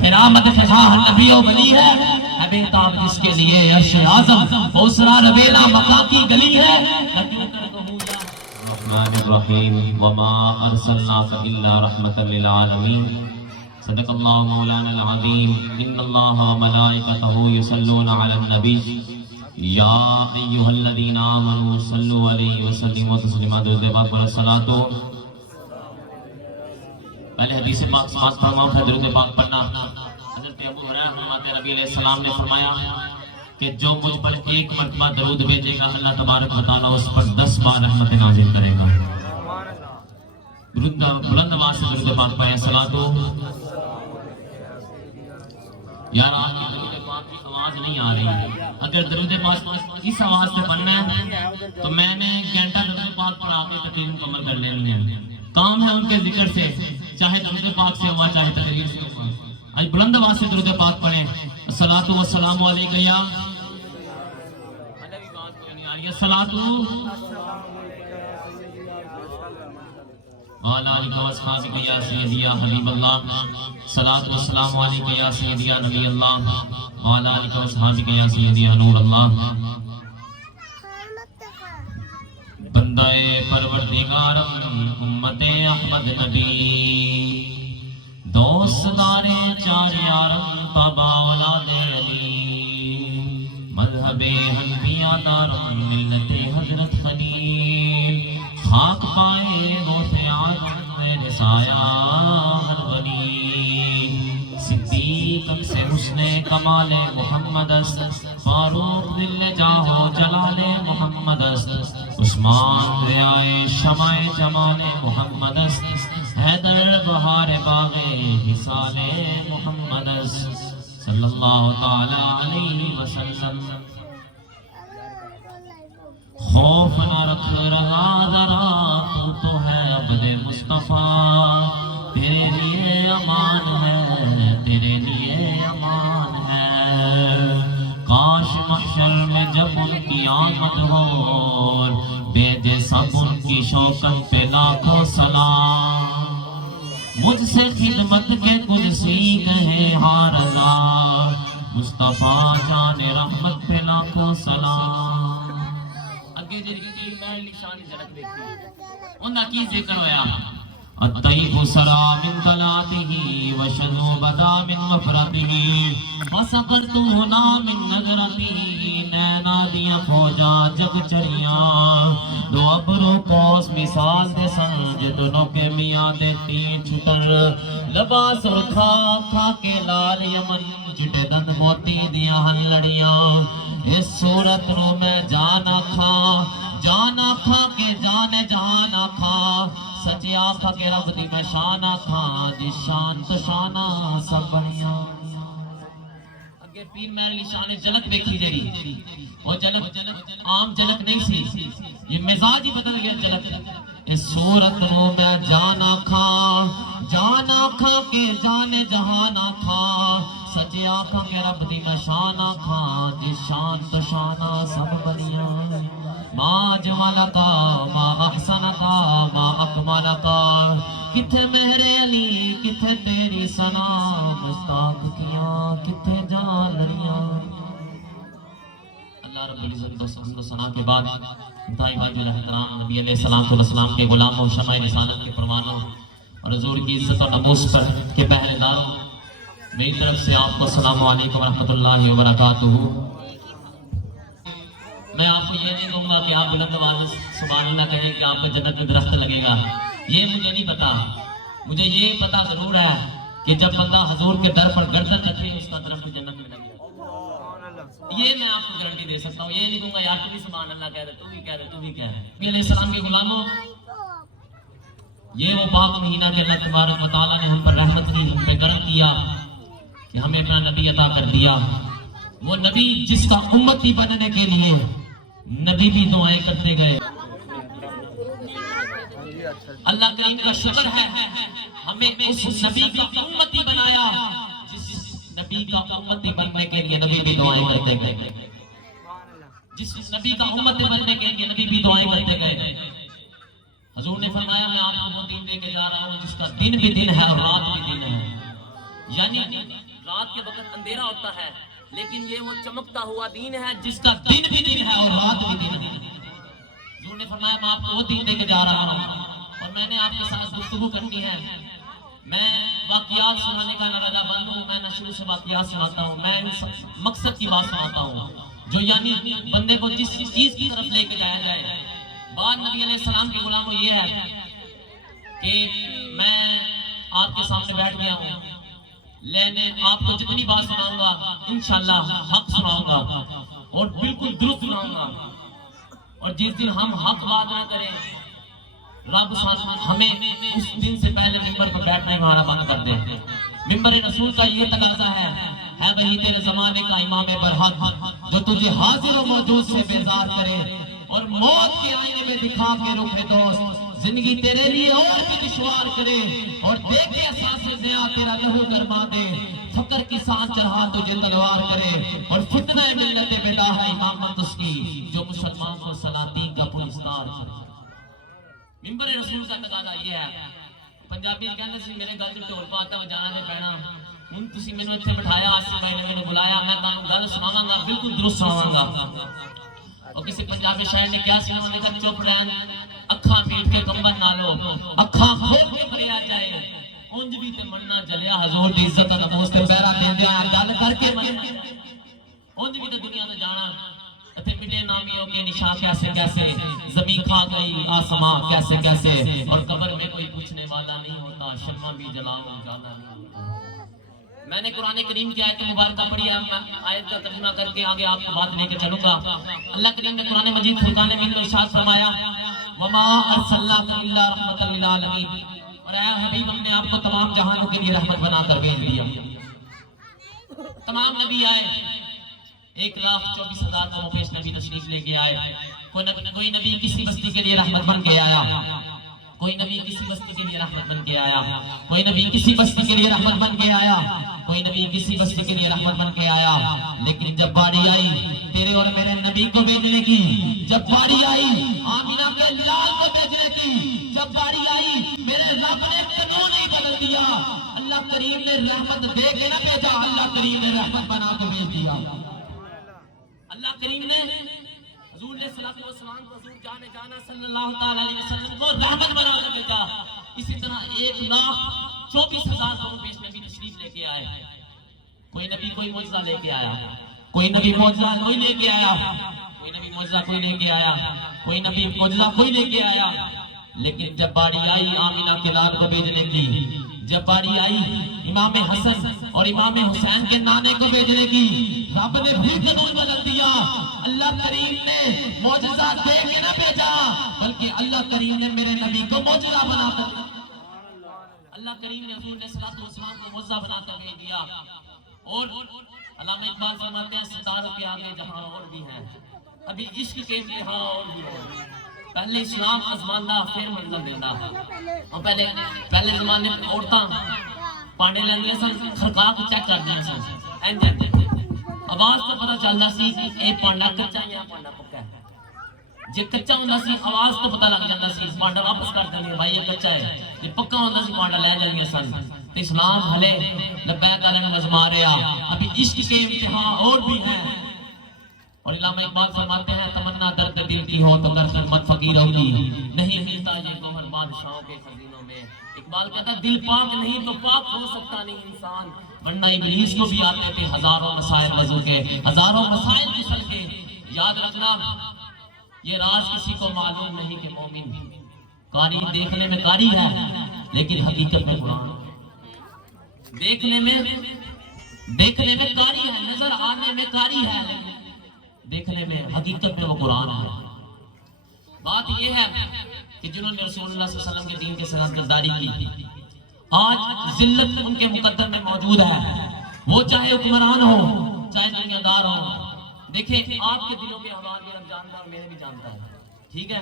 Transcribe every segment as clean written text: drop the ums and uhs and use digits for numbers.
میرا مدفع نبی و ولی ہے، اے بیتاب جس کے لیے عرش اعظم اسرا رویلا مکہ کی گلی ہے۔ الرحمن الرحیم وما ارسلناک الا رحمتا للعالمین۔ صدق اللہ مولانا العظیم۔ ان اللہ وملائکتہ یصلون علی النبی یا ایہا الذین آمنوا صلوا علیہ وسلموا تسلیما۔ درود پاک پر الصلاۃ۔ پہلے حدیث پاک سماعت فرماؤ، پھر درود پاک پڑھنا۔ حضرت ابو ہریرہ فرماتے ہیں نبی علیہ السلام نے فرمایا کہ جو مجھ پر ایک مرتبہ درود بھیجے گا اللہ تبارک و تعالیٰ اس پر 10 بار رحمت نازل کرے گا۔ بلند آواز سے درود پاک پڑھیں۔ صلاۃ۔ یار آپ کی درود پاک کی آواز نہیں آ رہی، اگر درود پاک اس آواز سے پڑھنا ہے تو میں نے گھنٹہ درود پاک پڑھا کے تقریر مکمل کر لینی ہے۔ کام ہے ان کے ذکر سے، چاہے درود پاک سے ہوا چاہے تقریر سے ہوا۔ آج بلند آواز سے درود پاک پڑھیں۔ الصلاۃ والسلام علیکہ یا الصلاۃ وعلی آلک واصحابک یا سیدی یا حبیب اللہ۔ الصلاۃ والسلام علیکہ یا سیدی یا نبی اللہ وعلی آلک واصحابک یا سیدی یا نور اللہ۔ بندہ پروردگارم امت احمد نبی، دوست دار چار یارم بابا اولاد علی، مذہب حنفیہ دارم ملت حضرت خلیل، خاک پائے غوث اعظم میرے سایہ ہر ولی، صدیق سے حسن کمال محمد است، فاروق دل جاہو جلال محمد است، عثمان ریائے شمع جمال محمد است، حیدر بہار باغ حصال محمد است، صلی اللہ تعالی علیہ وسلم۔ خوف نہ رکھ رہا ذرا، تو ہے عبد مصطفیٰ، تیرے لیے امان ہے، تیرے لیے امان ہے۔ کاش محشر میں جب ان کی آمد ہو، بھیجے سب ان کی شوکت پہ لاکھوں سلام، مجھ سے خدمت کے کچھ سیکھ ہے ہاں رضا، مصطفیٰ جان رحمت پہ لاکھوں سلام۔ اگے جی میں نشان جھلک دیکھی انہاں کی ذکر ہویا، الطیف سرا من طلعته وشنو بدا من مفرته، وسقلت ہنا من نظرته، نینا دیا فوجا جگ چریاں، دو ابرو پوس مثال دے سنج، دونوں کے میاں دے تین چھٹر، لباس اور کھا کے لال یمن، جٹے دن موتی دیا ہن لڑیاں، اس صورت رو میں جانا کھا کے جانے جہانا کھا، سچی آخا کے رب دی میں شانہ کھا، جس شان تو شانہ سب بڑیاں۔ اگے پیر میرے شان جلک دیکھی جڑی، وہ جلک عام جلک نہیں سی، یہ مزاج ہی بدل گیا جلک۔ اس صورت رو میں جانا کھا کے جانے جہانا کھا، سچی آخا کے رب دی میں شانہ کھا، جس شان تو شانہ سب بڑیاں۔ ما جمالکا ما احسنکا ما اکمالکا، کتھے مہر علی کتھے تیری سنا، مستاق کیاں کتھے جان لڑیاں۔ اللہ رب العزت کو حمد و ثنا کے بعد انتہائی واجب احترام نبی علیہ السلام کے غلاموں، شمع رسالت کے پروانوں اور حضور کی عزت و ناموس پر کے پہرے داروں، میری طرف سے آپ کو السلام علیکم ورحمۃ اللہ وبرکاتہ۔ میں آپ کو یہ نہیں کہوں گا کہ آپ بلند آواز سبحان اللہ کہیں کہ آپ کو جنت میں درخت لگے گا، یہ مجھے نہیں پتا۔ مجھے یہ پتا ضرور ہے کہ جب بندہ حضور کے در پر گردن رکھے اس کا درخت جنت میں لگے گا، یہ میں آپ کو گارنٹی دے سکتا ہوں۔ یہ نہیں کہوں گا یار تو بھی سبحان اللہ کہہ دے، تو بھی کہہ دے، تو بھی کہہ دے۔ نبی علیہ السلام کے غلاموں، یہ وہ پاک مہینہ کہ اللہ تبارک و تعالیٰ نے ہم پر رحمت کی، ہم پہ کرم کیا کہ ہمیں اپنا نبی عطا کر دیا، وہ نبی جس کا امتی بننے کے لیے نبی بھی دعائیں کرتے گئے۔ اللہ کریم کا شکر ہے ہمیں اس نبی کا امتی بنایا، جس نبی کا امتی بننے کے لیے نبی بھی دعائیں کرتے گئے، جس نبی کا امتی بننے کے لیے نبی بھی دعائیں کرتے گئے۔ حضور نے فرمایا میں آپ کو وہ دین دے کے جا رہا ہوں جس کا دن بھی دن ہے اور رات بھی دن ہے، یعنی رات کے وقت اندھیرا ہوتا ہے لیکن یہ وہ چمکتا ہوا دین ہے جس کا دن بھی دن ہے اور رات بھی دن ہے. حضور نے فرمایا میں آپ کو وہ دین دے کے جا رہا ہوں اور میں نے آپ کے ساتھ گفتگو کرنی ہے. میں واقعات سنانے کا نہ بند ہوں, میں نہ شروع سے واقعات سناتا ہوں, میں مقصد کی بات سناتا ہوں جو یعنی بندے کو جس چیز کی طرف لے کے جایا جائے. بات نبی علیہ السلام کے غلاموں یہ ہے کہ میں آپ کے سامنے بیٹھ گیا ہوں, لینے آپ کو جتنی بات سناؤں گا انشاءاللہ حق سناؤں گا اور بالکل درست سناؤں گا. اور جس دن ہم حق بات نہ کریں رب ہمیں اس دن سے پہلے ممبر پر بیٹھنے ہمارا بند کر دے. ممبر رسول کا یہ تقاضا ہے وہی تیرے زمانے کا امام برحق جو تجھے حاضر و موجود سے بیزار کرے اور موت کے آئینے میں دکھا کے رخ دوست زندگی تیرے لیے اور بھی دشوار کرے اور دیکھے احساس زیاں تیرا لہو گرما دے. فقر کی سانس چڑھا تجھے تلوار کرے اور فتنہ ملت بیدا ہے امامت اس کی جو مسلمان کو سلاطین کا پرستار کرے. ممبر رسول کا تقاضا یہ ہے. پنجابی کہندے سی میرے گل چ ڈھول پاتا وجانا تے پینا. ہن تسی مینوں ایتھے بٹھایا, آسی بھائی نے مینوں بلایا, میں تانوں گل سناواں گا بالکل درست سناواں گا. اور کسی پنجابی شاعر نے کیا سناواں نے کہا چپ رہن اکھاں میٹ کے کمبن نالو اکھاں کھول کے مریا جائے اونج بھی تے مننا جلیا حضور دی عزت دا نماز تے پیرا دیندیاں گل کر کے مننا اونج بھی تے دنیا تے جانا. اتنے مٹے نامیوں کے نشان کیسے کیسے, زمین کھا گئی آسمان کیسے کیسے, اور قبر میں کوئی پوچھنے والا نہیں ہوتا, شمع بھی جلاؤں جانا نہیں ہوتا. میں نے قرآن کریم کی آیت مبارکہ پڑھی ہے, میں آیت کا ترجمہ کر کے آگے آپ کو بات لے کے چلوں گا. اللہ کریم نے قرآن مجید فرقان حمید میں ارشاد فرمایا وما ارسلناک الا رحمۃ للعالمین, اور اے حبیب ہم نے آپ کو تمام جہانوں کے لیے رحمت بنا کر بھیج دیا. تمام نبی آئے 1,24,000 قوموں پیش نبی تشریف لے کے آئے. کوئی نبی کسی بستی کے لیے رحمت بن کے آیا, کوئی نبی کسی بستی کے لیے رحمت بن کے آیا, کوئی نبی کسی بستی کے لیے رحمت بن کے آیا, کوئی نبی کسی بستی کے لیے رحمت بن کے آیا. لیکن جب باری آئی تیرے اور میرے نبی کو بھیجنے کی, جب باری آئی آمینہ کے لال کو بھیجنے کی, جب باری آئی میرے رب نے قانون ہی بدل دیا. اللہ کریم نے رحمت دے کے نہ بھیجا, اللہ کریم نے رحمت بنا کے بھیج دیا. اللہ کریم نے حضور علیہ السلام کو حضور جانا صلی اللہ تعالی علیہ وسلم کو رحمت بنا کر بھیجا. اسی طرح 1,24,000 قوم پیش نبی تشریف لے کے آئے. کوئی نبی کوئی معجزہ لے کے آیا, کوئی نبی معجزہ کوئی لے کے آیا, کوئی نبی معجزہ کوئی لے کے آیا, کوئی نبی معجزہ کوئی لے کے آیا. لیکن جب باری آئی آمینہ کے لال کو بھیجنے کی, جب باری آئی امام حسن اور امام حسین کے نانے کو بھیجنے کی, رب نے پھر قانون بدل دیا. اللہ کریم نے معجزہ دے کے نہ بھیجا بلکہ اللہ کریم نے میرے نبی کو معجزہ بنا کر, اللہ کریم نے حضور علیہ السلام کو معجزہ بنا کر بھیج دیا. اور علامہ اقبال فرماتے ہیں ستاروں کے آگے جہاں اور بھی ہیں ابھی عشق کے امتحان اور بھی ہیں. پہلے اسلام آزماندہ پھر منزل دینا. اور پہلے زمانے میں عورتاں پانڈے لیندیاں سن, خرقا کو چیک کردیاں سن, آواز تو پتہ چلدا سی کہ اے پانڈا کچا یا پانڈا پکا ہے. جے کچا ہوندا سی آواز تو پتہ لگ جاندا سی, پانڈا واپس کر دینی بھائی یہ کچا ہے. جے پکا ہوندا سی پانڈا لے جاندیاں سن. تے اسلام ہلے لبیک علیہ مزما رہا, ابھی عشق کے امتحان اور بھی ہیں. اور علامہ اقبال فرماتے ہیں تمنا درد دل کی ہو تو کر خدمت فقیر ہوگی, نہیں ملتا یہ گوہر بادشاہوں کے خزینوں میں. اقبال کہتا ہے دل پاک نہیں تو پاک ہو سکتا نہیں انسان, ورنہ ابلیس کو بھی آتے تھے ہزاروں مسائل وضو کے, ہزاروں مسائل غسل کے. یاد رکھنا یہ راز کسی کو معلوم نہیں کہ مومن قاری دیکھنے میں قاری ہے لیکن حقیقت میں قرآن, دیکھنے میں قاری ہے, نظر آنے میں قاری ہے لیکن دیکھنے میں حقیقت میں وہ قرآن ہے. بات یہ ہے کہ جنہوں نے رسول اللہ صلی اللہ علیہ وسلم کے دین کے ساتھ غداری کی, آج ذلت ان کے مقدر میں موجود ہے. وہ چاہے حکمران ہو چاہے دنیا دار ہو. دیکھیں آپ کے دلوں کے حوال میں رب جانتا ہے, میرے بھی جانتا ہے, ٹھیک ہے.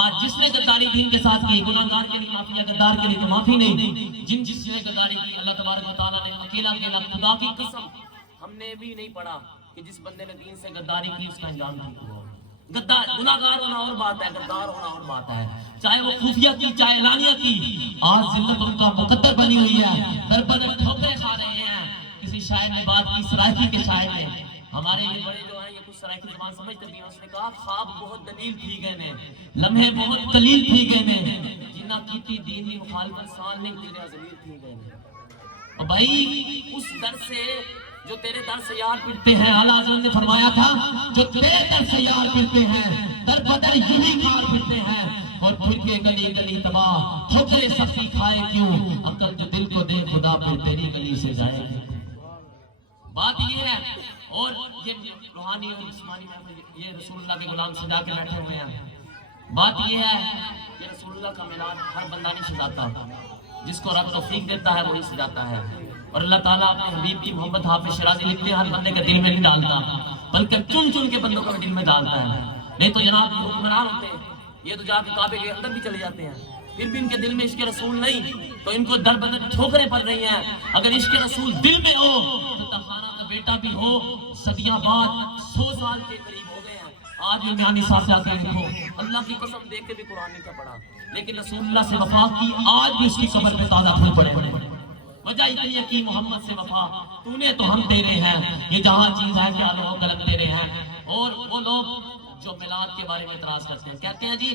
آج جس نے غداری دین کے ساتھ کی, گناہگار کے لیے معافی ہے, غدار کے لیے تو معافی نہیں. جس نے غداری کی اللہ تبارک و تعالیٰ نے اکیلا خدا کی قسم ہم نے بھی نہیں پڑھا کہ جس بندے نے دین سے غداری کی اس کا انجام ٹھیک ہوا. گدار گناہگار ہونا اور بات ہے، گدار ہونا اور بات ہے، چاہے وہ خفیہ کی چاہے اعلانیہ کی، آج ذلت ان کا مقدر بنی ہوئی ہے، در بدر ٹھوکریں کھا رہے ہیں۔ کسی شاعر نے بات کی، سرائکی کے شاعر نے، ہمارے یہ بڑے جو ہیں یہ کچھ سرائکی زبان سمجھتے بھی ہیں، اس نے کہا خواب بہت دلیل تھی گئے نے، لمحے بہت قلیل تھی گئے نے، جنہ کیتی دینی مخالفت سال نہیں تیرے ضمیر تھی گئے نے۔ اور بھائی اس در سے جو تیرے در سے یار پڑتے ہیں، اعلیٰ حضرت نے فرمایا تھا جو تیرے در سے یار پڑتے ہیں در بدر یہی کار پڑتے ہیں، اور پھر کے گلی گلی تباہ ٹھوکرے سختی کھائے کیوں، عقل جو دل کو دے خدا پھر تیری گلی سے جائے گی۔ بات یہ ہے، اور یہ روحانی اور جسمانی محفل یہ رسول اللہ کے غلام سجا کے بیٹھے ہوئے ہیں۔ بات یہ ہے کہ رسول اللہ کا میلاد ہر بندہ نہیں سجاتا، جس کو رب توفیق دیتا ہے وہی سجاتا ہے، اور اللہ تعالیٰ اپنے حبیب کی محبت حافظ شیرازی لکھتے ہیں ہر بندے کے دل میں نہیں ڈالتا، بلکہ چن چن کے بندوں کا دل میں ڈالتا ہے۔ نہیں تو جناب حکمران ہوتے ہیں، یہ تو جا کے کعبے کے اندر بھی چلے جاتے ہیں، پھر بھی ان کے دل میں عشق رسول نہیں، تو ان کو در بدر ٹھوکریں پڑ رہی ہیں۔ اگر عشق رسول دل میں ہو تو تخانہ کا بیٹا بھی ہو، صدیاں بعد 100 سال کے قریب ہو گئے ہیں، آج بھی میانی صاحب سے آ کے دیکھو، اللہ کی قسم دیکھ کے بھی قرآن نہیں کا پڑھا، لیکن رسول اللہ سے وفا کی آج بھی اس کی قبر پہ تازہ پھول پڑے پڑے۔ وجہ اتنی ہے کہ محمد سے وفا تو نے تو ہم تیرے ہیں، یہ جہاں چیز ہے کیا لوگ غلط تیرے ہیں۔ اور وہ لوگ جو میلاد کے بارے میں اعتراض کرتے ہیں، کہتے ہیں جی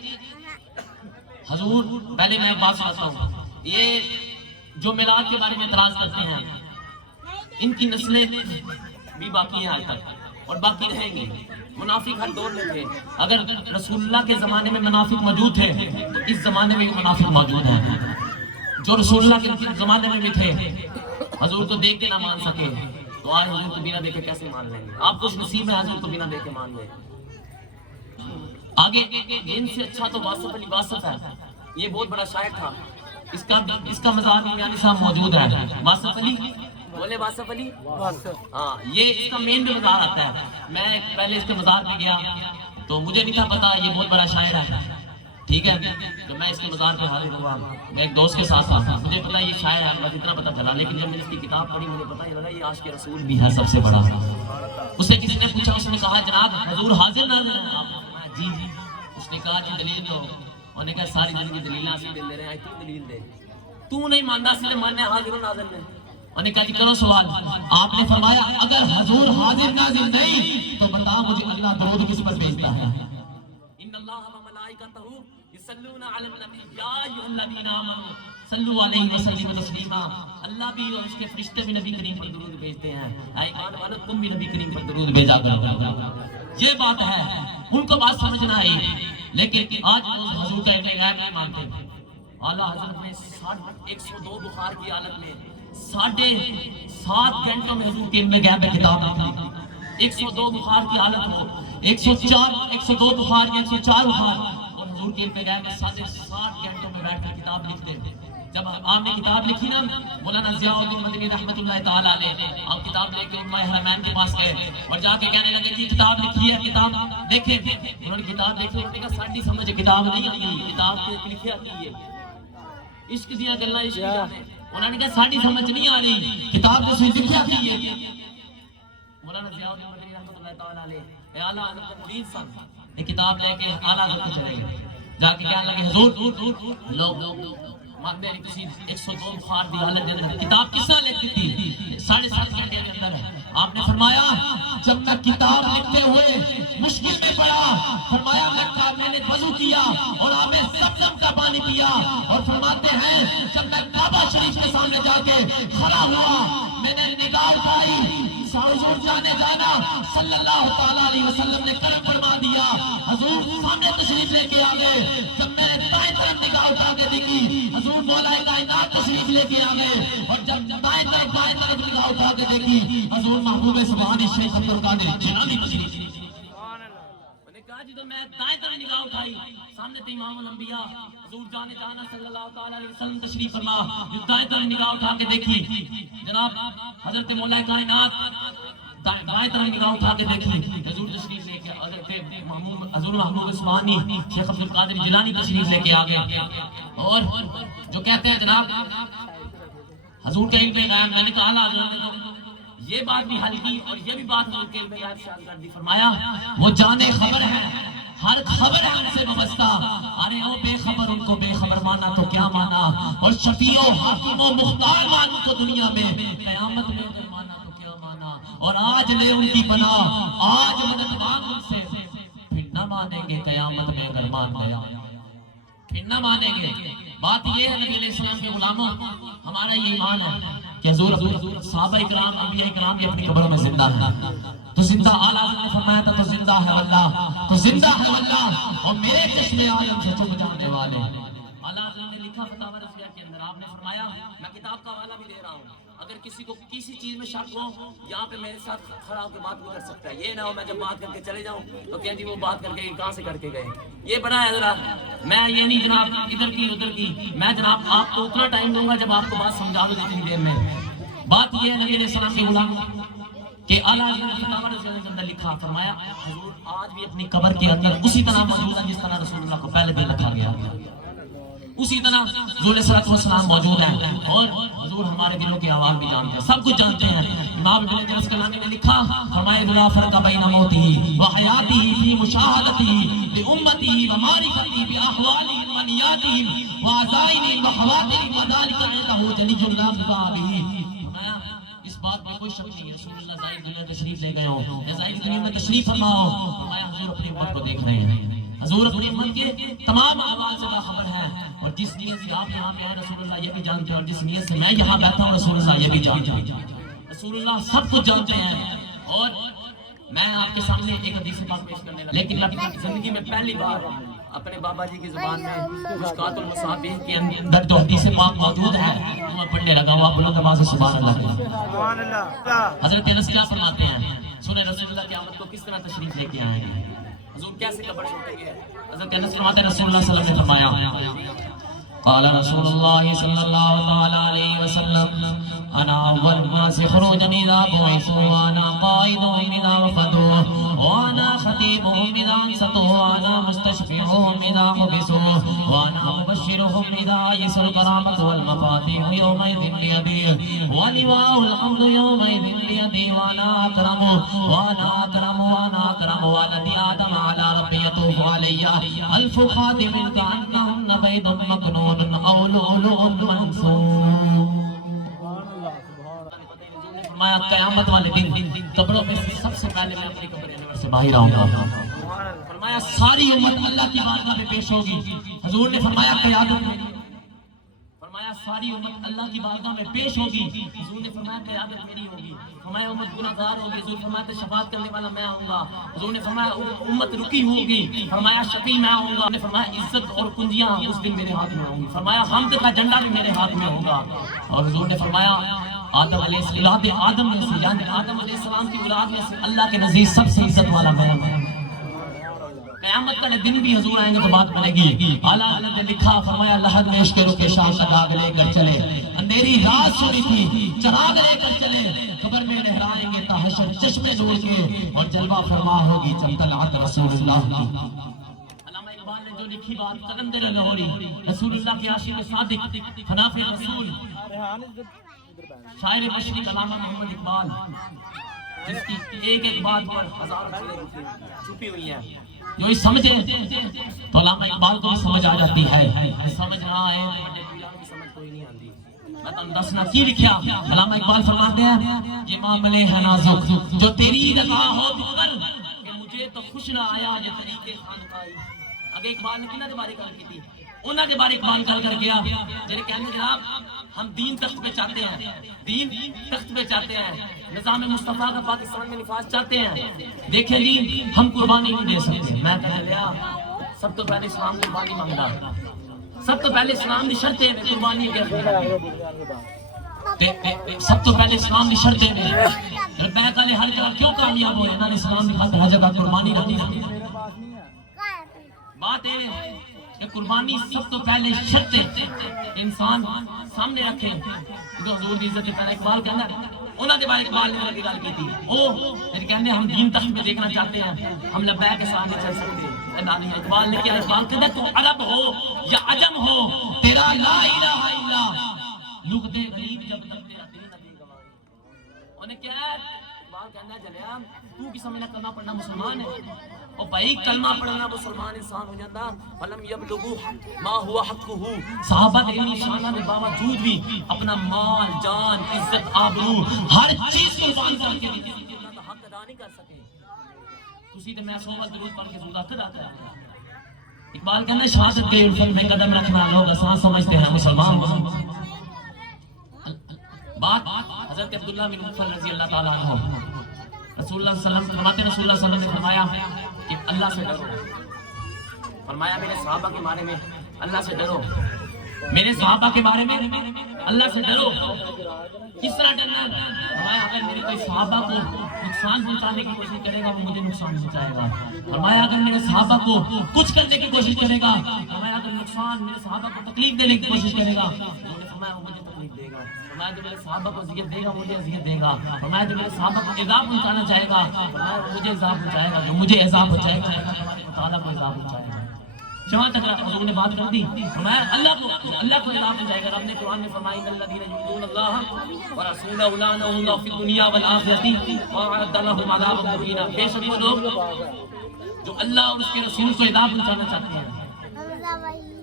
حضور، پہلے میں بات سناتا ہوں، یہ جو میلاد کے بارے میں اعتراض کرتے ہیں ان کی نسلیں بھی باقی ہیں آج تک اور باقی رہیں گی۔ منافق ہر دور میں تھے، اگر رسول اللہ کے زمانے میں منافق موجود تھے تو اس زمانے میں بھی منافق موجود ہیں۔ جو رسول اللہ کے زمانے میں بھی تھے، حضور کو دیکھ کے نہ مان سکے تو آج حضور کو بنا دیکھے کیسے مان لیں گے؟ آپ خوش نصیب ہیں حضور کو بنا دیکھے مان لیں۔ آگے ان سے اچھا تو واصف علی واصف ہے، یہ بہت بڑا شاعر تھا، اس کا مزار بھی میانی صاحب موجود ہے۔ واصف علی بولے، واصف علی، ہاں یہ اس کا مین بھی مزار آتا ہے۔ میں پہلے اس کے مزار پہ گیا تو مجھے نہیں تھا پتا یہ بہت بڑا شاعر ہے، ٹھیک ہے، تو میں اس کے مزار پہ حاضر ہوا، میں ایک دوست کے ساتھ تھا، مجھے پتا یہ شاعر ہے، بس اتنا پتا چلا، لیکن جب میں نے اس کی کتاب پڑھی مجھے پتا یہ لگا یہ عاشق رسول بھی ہے سب سے بڑا۔ اس سے کسی نے پوچھا، اس نے کہا جناب حضور حاضر ناظر ہیں؟ آپ نے فرمایا جی جی۔ اس نے کہا جی دلیل دو، انہوں نے کہا ساری زندگی دلیل سے دل دے رہے ہیں، تو دلیل دے، تو نہیں مانتا اس لیے ماننے حاضر و ناظر نے۔ انہوں نے کہا جی کرو سوال۔ آپ نے فرمایا اگر حضور حاضر ناظر نہیں تو بتا مجھے اللہ درود کس پر بھیجتا ہے؟ ان اللہ و ملائکتہ یصلون علی النبی یا ایھا الذین آمنوا صلوا علیہ وسلم تسلیما۔ اللہ بھی اور اس کے فرشتے بھی نبی کریم پر درود بھیجتے ہیں، اے ایمان والو تم بھی نبی کریم پر درود بھیجا کرو۔ یہ بات ہے، ان کو بات سمجھ نہ آئی، لیکن آج حضور کا علم غیب نہیں مانتے۔ اعلیٰ حضرت نے 102 بخار کی حالت میں 7.5 گھنٹوں میں حضور کے علم غیب میں کتاب لکھی۔ 102 بخار کی حالت ہو، 102 بخار یا 104 بخار، اور حضور کے علم غیب میں 7.5 گھنٹوں میں بیٹھ کر کتاب لکھ دے۔ جب آپ نے کتاب لکھی نا، مولانا ضیاء الدین مدنی رحمۃ اللہ تعالیٰ علیہ، آپ کتاب لے کے علماء حرمین کے پاس گئے اور جا کے کہنے لگے جی کتاب لکھی ہے، کتاب دیکھیں۔ انہوں نے کتاب دیکھی، انہوں نے کہا ساڈی سمجھ کتاب نہیں آتی، کتاب کے لکھے آتی ہے، عشق دیا گلاں عشق جانے۔ انہوں نے کہا ساڈی سمجھ نہیں آ رہی، کتاب تو صحیح لکھی آتی ہے۔ مولانا ضیاء الدین مدنی رحمۃ اللہ تعالیٰ علیہ اعلیٰ حضرت کے مرید سن، یہ کتاب لے کے اعلیٰ حضرت چلے گئے، جا کے کہنے لگے حضور لوگ مانتے ہیں کسی 102 بخار دی حالت کے اندر کتاب کس طرح لکھی تھی؟ 7.5 گھنٹے کے اندر۔ آپ نے فرمایا جب میں کتاب لکھتے ہوئے مشکل میں پڑا، فرمایا میں نے وضو کیا اور آپ نے زمزم کا پانی پیا، اور فرماتے ہیں جب میں کعبہ شریف کے سامنے جا کے کھڑا ہوا، میں نے نگاہ اٹھائی، حضور جانا صلی اللہ تعالیٰ علیہ وسلم نے کرم فرما دیا، حضور سامنے تشریف لے کے آ گئے۔ جب میں نے دائیں طرف نگاہ اٹھا کے دیکھی، حضور مولا کائنات تشریف لے کے آ گئے، اور جب دائیں طرف بائیں طرف نگاہ اٹھا کے دیکھی، حضور محبوب سبحانی شیخ عبد القادر جیلانی تشریف لے کے میں نے کہا جی تو میں دائیں طرف نگاہ اٹھائی، سامنے تھے امام الانبیاء حضور جانا صلی اللہ تعالیٰ علیہ وسلم تشریف فرما، دائیں طرف نگاہ اٹھا کے دیکھی، جناب حضرت مولا کائنات، بائیں طرف نگاہ اٹھا کے دیکھی، حضور تشریف لے کے حضور محبوب سبحانی شیخ عبد القادر جیلانی تشریف لے کے آ گئے۔ اور جو کہتے ہیں جناب حضور کے علم غیب، میں نے کہا اعلیٰ حضرت نے تو یہ بات بھی حل کی اور یہ بھی بات حضور کے علم غیب سے حل کر دی، فرمایا وہ جانے خبر ہے ہر خبر ہے ان سے وابستہ. ارے او بے خبر، ان کو بے خبر مانا تو کیا مانا، اور شفیع و حاکم و مختار مان ان کو دنیا میں، قیامت میں اگر مانا تو کیا مانا. اور آج لے ان کی پناہ، آج مدد مانگ ان سے، پھر نہ مانیں گے قیامت میں اگر مان گیا، پھر نہ مانیں گے. بات یہ ہے نبی علیہ السلام کے غلاموں، ہمارا یہ ایمان ہے کہ حضور صحابہ اکرام انبیاء اکرام بھی اپنی قبروں میں زندہ ہیں. تو زندہ اعلیٰ حضرت نے فرمایا تھا تو زندہ ہے واللہ، تو زندہ ہے واللہ، اور میرے چشمے عالم سے چپ جانے والے. اعلیٰ حضرت نے لکھا فتاوی رضویہ کے اندر، آپ نے فرمایا، میں کتاب کا حوالہ بھی دے رہا ہوں، اگر کسی کو کسی چیز میں شک ہو یہاں پہ میرے ساتھ کھڑا ہو کے بات بھی کر سکتا ہے. یہ نہ ہو میں جب بات کر کے چلے جاؤں تو کہ جی وہ بات کر کے کہاں سے کر کے گئے. یہ بڑا ہے ذرا، میں یہ نہیں جناب ادھر کی ادھر کی، میں جناب آپ کو اتنا ٹائم دوں گا جب آپ کو بات سمجھا دوں جتنی دیر میں. بات یہ ہے نبی علیہ السلام کے غلام کہ اعلیٰ حضرت نے فتاوی رضویہ کے اندر لکھا، فرمایا حضور آج بھی اپنی قبر کے اندر اسی طرح موجود ہے جس طرح رسول اللہ کو پہلے دن رکھا گیا، اسی طرح حضور علیہ السلام موجود ہیں. اور حضور ہمارے دلوں کی آواز بھی جانتے ہیں، سب کچھ جانتے ہیں. امام ابن جرس کلانی نے لکھا، فرمایا لا فرق بین موتہ و حیاتہ فی مشاہدتہ لامتہ و معرفتہ باحوالہ و نیاتہ و عزائم و خواتم و ذلک عنده جلی لا بقاء بہ. فرمایا اس بات میں کوئی شک نہیں، رسول اللہ ظاہر دنیا تشریف لے گئے ہو یا ظاہر دنیا میں تشریف فرما ہو. فرمایا حضور اپنی امت کو دیکھ رہے ہیں، حضور اپنی امت کے تمام اعمال سے باخبر ہیں، اور جس نیت سے آپ یہاں پہ آئے رسول اللہ یہ بھی جانتے ہیں، اور جس نیت سے میں یہاں بیٹھا ہوں رسول اللہ یہ بھی جانتے ہیں. رسول اللہ سب کچھ جانتے ہیں. اور میں آپ کے سامنے ایک حدیث پاک پیش کرنے لگا، لیکن میں اپنی زندگی میں پہلی بار اپنے بابا جی کی زبان میں مشکات المصابیح کے اندر جو حدیث پاک موجود ہے وہ میں پڑھنے لگا ہوں. آپ بلند آواز سے سبحان اللہ. حضرت انس کیا فرماتے ہیں، سنیں رسول اللہ قیامت کو کس طرح تشریف لے کے آئیں گے، حضور کیسے قبر چھوڑیں گے. حضرت انس فرماتے ہیں رسول اللہ صلی اللہ علیہ وسلم نے فرمایا، قال رسول اللہ صلی اللہ تعالی علیہ وسلم انا اول الناس خروجا اذا بعثوا وانا قائدهم اذا وفدوا وانا خطيبهم اذا انصتوا وانا مستشفعهم اذا حبسوا وانا مبشرهم اذا يئسوا. الكرامة والمفاتيح يومئذ بيدي ولواء الحمد يومئذ بيدي وانا اكرم وانا اكرم ولدي ادم على ربي يطوف علي الف خادم كأنهن بيض مكنون او لؤلؤ منثور. فرمایا قیامت والے دن قبروں میں سے سب سے پہلے میں اپنی قبر انور سے باہر آؤں گا. فرمایا ساری امت اللہ کی بارگاہ میں پیش ہوگی. حضور نے فرمایا قیادت میں، فرمایا ساری امت اللہ کی بارگاہ میں پیش ہوگی. حضور نے فرمایا قیادت میری ہوگی. فرمایا امت گناہگار ہوگی. حضور فرمایا شفاعت کرنے والا میں آؤں گا. حضور نے فرمایا امت رکی ہوگی. فرمایا شفیع میں آؤں گا. نے فرمایا عزت اور کنجیاں اس دن میرے ہاتھ میں ہوں گی. فرمایا حمد کا جھنڈا بھی میرے ہاتھ میں ہوگا. اور حضور نے فرمایا آدم علیہ السلام، آدم میں سے یعنی آدم علیہ السلام کی اولاد میں سے اللہ کے نزدیک سب سے عزت والا میں ہوں. قیامت کا دن بھی حضور آئیں گے تو بات بنے گی. اعلیٰ حضرت نے لکھا، فرمایا لہر میں عشق رخ شام کا داغ لے کر چلے، اندھیری رات سنی تھی چراغ لے کر چلے، قبر میں لہرائیں گے تا حشر چشمے نور کے، اور جلوہ فرما ہوگی جب طلعت رسول اللہ کی. علامہ اقبال نے جو لکھی بات قلندر لاہوری، رسول اللہ کے عاشق صادق فناف رسول شاعر مشرق علامہ محمد اقبال، جس کی ایک ایک بات پر ہزاروں چیزیں چھپی ہوئی ہیں، جو اس سمجھے تو علامہ اقبال کو بھی سمجھ آ جاتی ہے. سمجھ رہا ہے سمجھ کوئی نہیں آتی. میں تم دسنا کی لکھیا. علامہ اقبال فرماتے ہیں یہ معاملے ہیں نازک جو تیری رضا ہو کر کہ مجھے تو خوش نہ آیا یہ طریقے خانقاہی. اگر اقبال نے کنہ کے بارے گل کی تھی، انہاں کے بارے اقبال گل کر گیا جنہیں کہنے جناب ہم دین تخت پہ چاہتے ہیں، دین تخت پہ چاہتے ہیں، نظام مصطفیٰ کا پاکستان میں نفاذ چاہتے ہیں. دیکھیں جی ہم قربانی نہیں دے سکتے. میں کہہ لیا سب تو پہلے اسلام قربانی مانگتا، سب تو پہلے اسلام کی شرطیں میں قربانی سب تو پہلے اسلام کی شرطیں میں میں کہا ہر جگہ کیوں کامیاب ہوئے انہوں نے اسلام کی خاطر ہر جگہ قربانی رکھی. بات ہے کہ قربانی سب تو پہلے شرط انسان سامنے رکھے. جو حضور دی عزت پہلے اقبال کہنا انہوں نے بارے اقبال نے لگی گل کی تھی، وہ کہنے ہم دین تخت میں دیکھنا چاہتے ہیں، ہم لبیک کے سامنے چل سکتے ہیں. اقبال نے کیا اقبال کہتا تو عرب ہو یا عجم ہو تیرا لا الہ الا لغت غریب جب تک تیرا دین نبی گواہی. انہیں کیا ہے اقبال کہنا ہے جنیا تو کی سمجھنا کلمہ پڑھنا مسلمان ہے؟ او بھائی کلمہ پڑھنا مسلمان انسان ہو جاتا فلم یبلغوا ما ہوا حقہ. صحابہ کے علمی شانہ میں باوجود بھی اپنا مال جان عزت آبرو ہر چیز قربان کر کے اللہ کا حق ادا نہیں کر سکے. تسی تے میں 100 درود پڑھ کے سودا ادا کر. اقبال کہنا ہے شہادت کے الفت میں قدم رکھنا لوگ آسان سمجھتے ہیں مسلمان. بات حضرت عبداللہ بن مغفل رضی اللہ تعالیٰ عنہ رسول اللہ صلی اللہ علیہ وسلم فرماتے ہیں رسول اللہ صلی اللہ علیہ وسلم نے فرمایا کہ اللہ سے ڈرو. فرمایا میرے صحابہ کے بارے میں اللہ سے ڈرو. میرے صحابہ کے بارے میں اللہ سے ڈرو. کس طرح ڈرنا ہے؟ فرمایا اگر میرے کوئی صحابہ کو نقصان پہنچانے کی کوشش کرے گا وہ مجھے نقصان پہنچائے گا. فرمایا اگر میرے صحابہ کو کچھ کرنے کی کوشش کرے گا فرمایا اگر نقصان میرے صحابہ کو تکلیف دینے کی کوشش کرے گا فرمایا وہ مجھے تکلیف دے گا. فرمایا جو میرے صحابہ کو اذیت دے گا مجھے اذیت دے گا. فرمایا جو میرے صحابہ کو عذاب پہنچانا چاہے گا فرمایا وہ مجھے عذاب پہنچائے گا. جو مجھے عذاب پہنچائے گا اللہ تعالیٰ کو عذاب پہنچائے گا. جہاں تک حضور نے بات کر دی فرمایا اللہ کو عذاب پہنچائے گا. رب نے قرآن میں فرمایا ان الذین یؤذون اللہ ورسولہ لعنهم اللہ فی الدنیا والآخرۃ وأعد لهم عذابا مہینا. بے شک وہ لوگ جو اللہ اور اس کے رسول کو عذاب پہنچانا چاہتے ہیں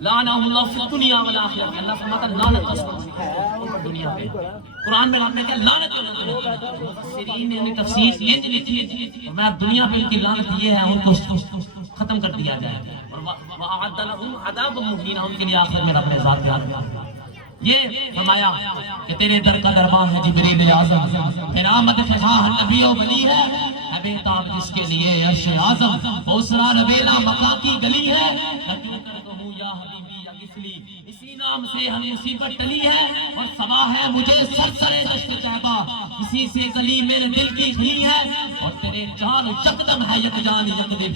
لعنهم اللہ فی الدنیا والآخرۃ. اللہ فرماتا ہے لعنت اس پر دنیا پہ. قرآن میں رب نے کہا لعنت مفسرین نے اپنی تفسیر یہ لکھی میں دنیا پہ ان کی لعنت یہ ہے ان کو ختم کر دیا جائے اور وَأَعَدَّ لَهُمْ عَذَابًا مُهِينًا. ان کے لیے آخر میں رب نے ذات بیان کیا. یہ فرمایا کہ تیرے در کا دربار ہے جبریل اعظم تیرا مدد خواہ نبی و ولی ہے ابے تاب جس کے لیے عرش اعظم بوسرا ربیلا مکہ کی گلی ہے لکیوں کر کہوں یا حبیبی یا کسلی اسی نام سے ہم مصیبت ٹلی ہے اور سوا ہے مجھے سرسرے دشت طیبہ کسی سے گلی میرے دل کی کھلی ہے اور تیرے جان یکدم ہے یک جان یک دل.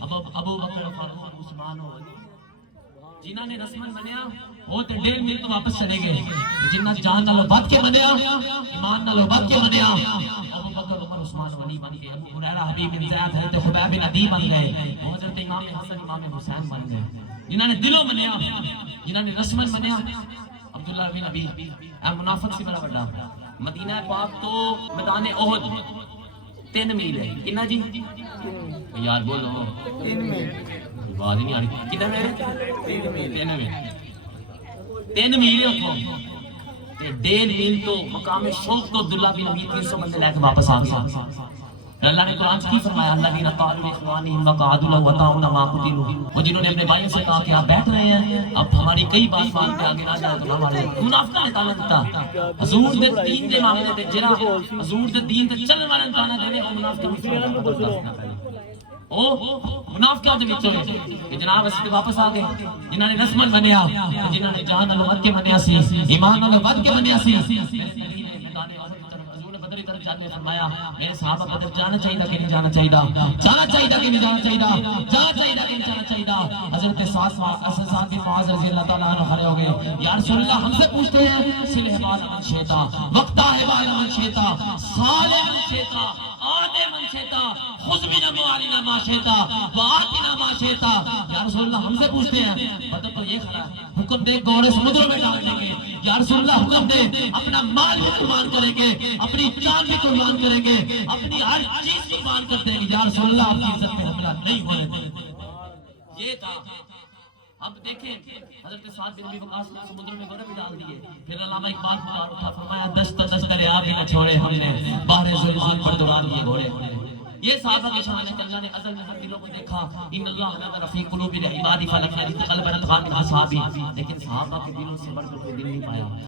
ابو بکر فاروق عثمان و علی جنہاں نے رسمن منیا وہ تے 1.5 منٹ تو واپس چلے گئے. جنہاں جان نالو بد کے منیا ایمان نالو بد کے منیا ابو بکر عمر عثمان و علی بن گئے. ابو ہریرہ حبیب بن زیاد حضرت خبیب بن عدی بن گئے. حضرت امام حسن امام حسین بن گئے. جنہاں نے دلوں منیا جنہاں نے رسمن منیا عبداللہ بن ابی اے منافق سے بڑا بڑا. مدینہ پاک تو میدان احد 3 میل ہے. کتنا جی یار بولو 3 میل بات نہیں آ رہی. کتنا میل 3 میل اتوں 1.5 میل تو مقام شوق تو عبداللہ بن ابی 300 بندے لے کے واپس آ گئے. اللہ نے قرآن کی فرمایا الذین قالوا لاخوانہم وقعدوا لو اطاعونا ما قتلوا. وہ جنہوں نے اپنے بھائیوں سے کہا کہ آپ بیٹھ رہے ہیں اب ہماری کئی بات مان کے آگے نہ جائے تو ہمارے منافقہ نے تعلق دیتا حضور دے دین دے معاملے تے جڑا حضور دے دین تے چلن والے تعلق دے وہ منافقہ او منافقہ دے وچ ہوئے کہ جناب اس واپس آ گئے. جنہاں نے رسمن منیا جنہاں نے جان نال ود کے منیا سی ایمان نال ود کے منیا سی. بدری طرف جانے فرمایا میرے صحابہ بدر جانا چاہیے کہ نہیں جانا چاہیے جانا چاہیے کہ نہیں جانا چاہیے جانا چاہیے کہ نہیں جانا چاہیے. حضرت سعد بن معاذ رضی اللہ تعالیٰ عنہ کھڑے ہو گئے یا رسول اللہ ہم سے پوچھتے ہیں سلح بال من شیتا وقتا ہے بال من شیتا صالح من شیتا آدے من شیتا خذ من اموالنا ما شیتا وآتنا ما شیتا. یا رسول اللہ ہم سے پوچھتے ہیں بدر تو یہ کھڑا ہے حکم دے گورے سمندروں میں ڈال دیں گے. یا رسول اللہ حکم دے اپنا مال بھی قربان کریں گے اپنی جان بھی قربان کریں گے اپنی ہر چیز قربان کر دیں گے. یا رسول اللہ آپ کی عزت پہ حملہ نہیں ہونے دیں گے. یہ تھا. اب دیکھیں حضرت سعد بن ابی وقاص نے سمندر میں گورے بھی ڈال دیے. پھر علامہ اقبال پکار اٹھا فرمایا دست کرے آپ ہی نہ چھوڑے ہم نے باہر ظلم پر دوڑا دیے گھوڑے. یہ صحابہ کے شان ہے کہ اللہ نے ازل میں ہر دلوں کو دیکھا ان اللہ نظر فی قلوب العباد فلم یجد قلبا اتقى من اصحابہ. لیکن صحابہ کے دلوں سے بڑھ کر کوئی دل نہیں پایا.